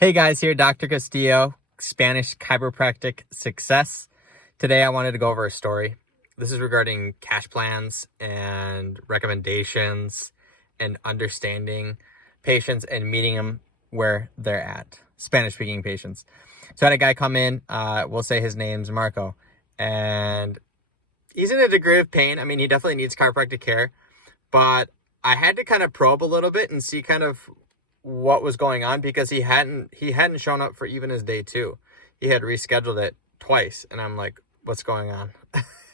Hey guys, here Dr. Castillo, Spanish Chiropractic Success. Today I wanted to go over a story. This is regarding cash plans and recommendations and understanding patients and meeting them where they're at. Spanish speaking patients. So I had a guy come in, we'll say his name's Marco, and he's in a degree of pain. I mean, he definitely needs chiropractic care, but I had to kind of probe a little bit and see kind of what was going on, because he hadn't shown up for even his day 2. He had rescheduled it twice, and I'm like, what's going on?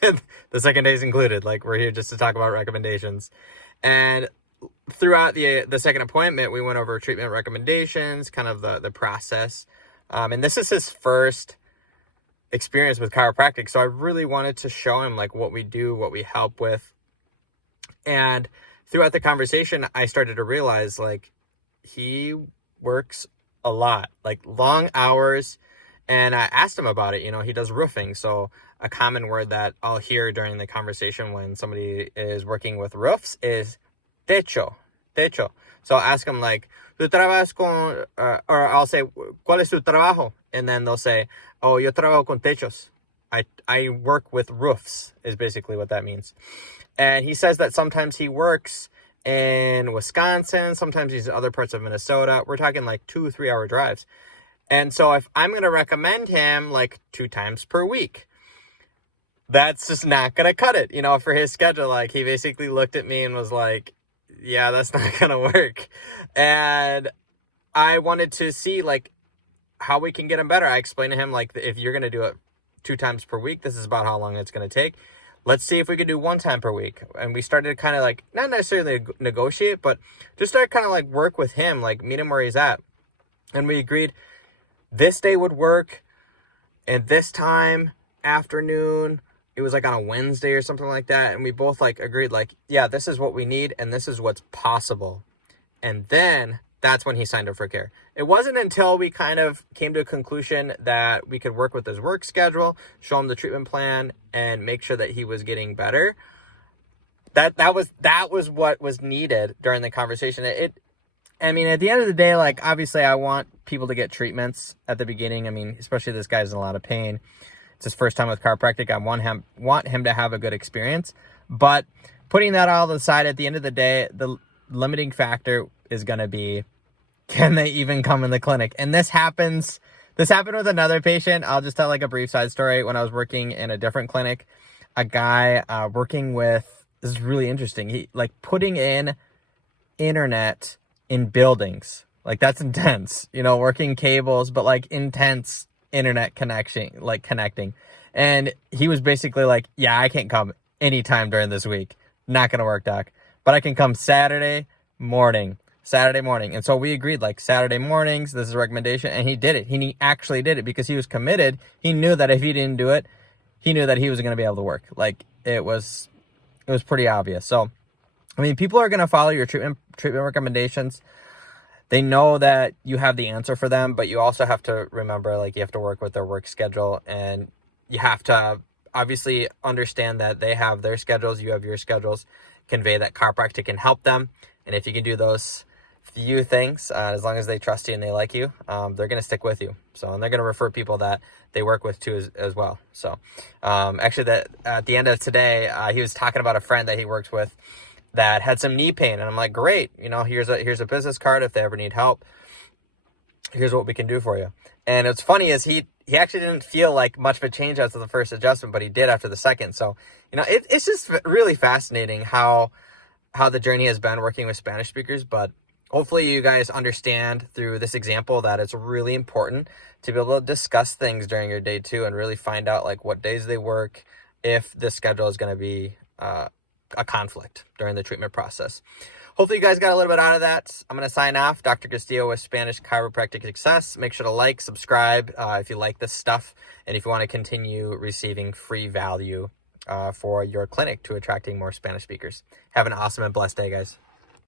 The second day's included. Like, we're here just to talk about recommendations. And throughout the second appointment, we went over treatment recommendations, kind of the process. And this is his first experience with chiropractic, so I really wanted to show him like what we do, what we help with. And throughout the conversation, I started to realize like he works a lot, like long hours. And I asked him about it. You know, he does roofing. So a common word that I'll hear during the conversation when somebody is working with roofs is techo. So I'll ask him like, ¿tú trabajas con, or I'll say, ¿cuál es tu trabajo? And then they'll say, oh, yo trabajo con techos. I work with roofs is basically what that means. And he says that sometimes he works in Wisconsin, sometimes he's in other parts of Minnesota. We're talking like 2-3 hour drives. And so if I'm going to recommend him like 2 times per week, that's just not going to cut it, you know, for his schedule. Like, he basically looked at me and was like, yeah, that's not going to work. And I wanted to see like how we can get him better. I explained to him like, if you're going to do it 2 times per week, this is about how long it's going to take. Let's see if we could do 1 time per week. And we started to kind of like, not necessarily negotiate, but just start kind of like work with him, like meet him where he's at. And we agreed this day would work, and this time, afternoon, it was like on a Wednesday or something like that. And we both like agreed like, yeah, this is what we need and this is what's possible. And then that's when he signed up for care. It wasn't until we kind of came to a conclusion that we could work with his work schedule, show him the treatment plan, and make sure that he was getting better. That was what was needed during the conversation. I mean, at the end of the day, like, obviously I want people to get treatments at the beginning. I mean, especially this guy's in a lot of pain. It's his first time with chiropractic. I want him to have a good experience. But putting that all aside, at the end of the day, the limiting factor is going to be, can they even come in the clinic? And this happened with another patient. I'll just tell like a brief side story. When I was working in a different clinic, a guy working with, this is really interesting. He like putting in internet in buildings. Like, that's intense, you know, working cables, but like intense internet connection, like connecting. And he was basically like, yeah, I can't come anytime during this week. Not going to work, doc. But I can come Saturday morning. And so we agreed like Saturday mornings, this is a recommendation. And he did it. He actually did it because he was committed. He knew that if he didn't do it, he knew that he wasn't going to be able to work. Like, it was pretty obvious. So, I mean, people are going to follow your treatment recommendations. They know that you have the answer for them, but you also have to remember, like, you have to work with their work schedule, and you have to obviously understand that they have their schedules, you have your schedules. Convey that chiropractic can help them. And if you can do those few things, as long as they trust you and they like you, they're going to stick with you. So, and they're going to refer people that they work with too as well. So, actually, at the end of today, he was talking about a friend that he worked with that had some knee pain. And I'm like, great, you know, here's a business card. If they ever need help, here's what we can do for you. And it's funny is he actually didn't feel like much of a change after the first adjustment, but he did after the second. So, you know, it's just really fascinating how the journey has been working with Spanish speakers. But hopefully you guys understand through this example that it's really important to be able to discuss things during your day 2 and really find out like what days they work, if the schedule is going to be a conflict during the treatment process. Hopefully you guys got a little bit out of that. I'm going to sign off. Dr. Castillo with Spanish Chiropractic Success. Make sure to like, subscribe if you like this stuff, and if you want to continue receiving free value for your clinic to attracting more Spanish speakers. Have an awesome and blessed day, guys.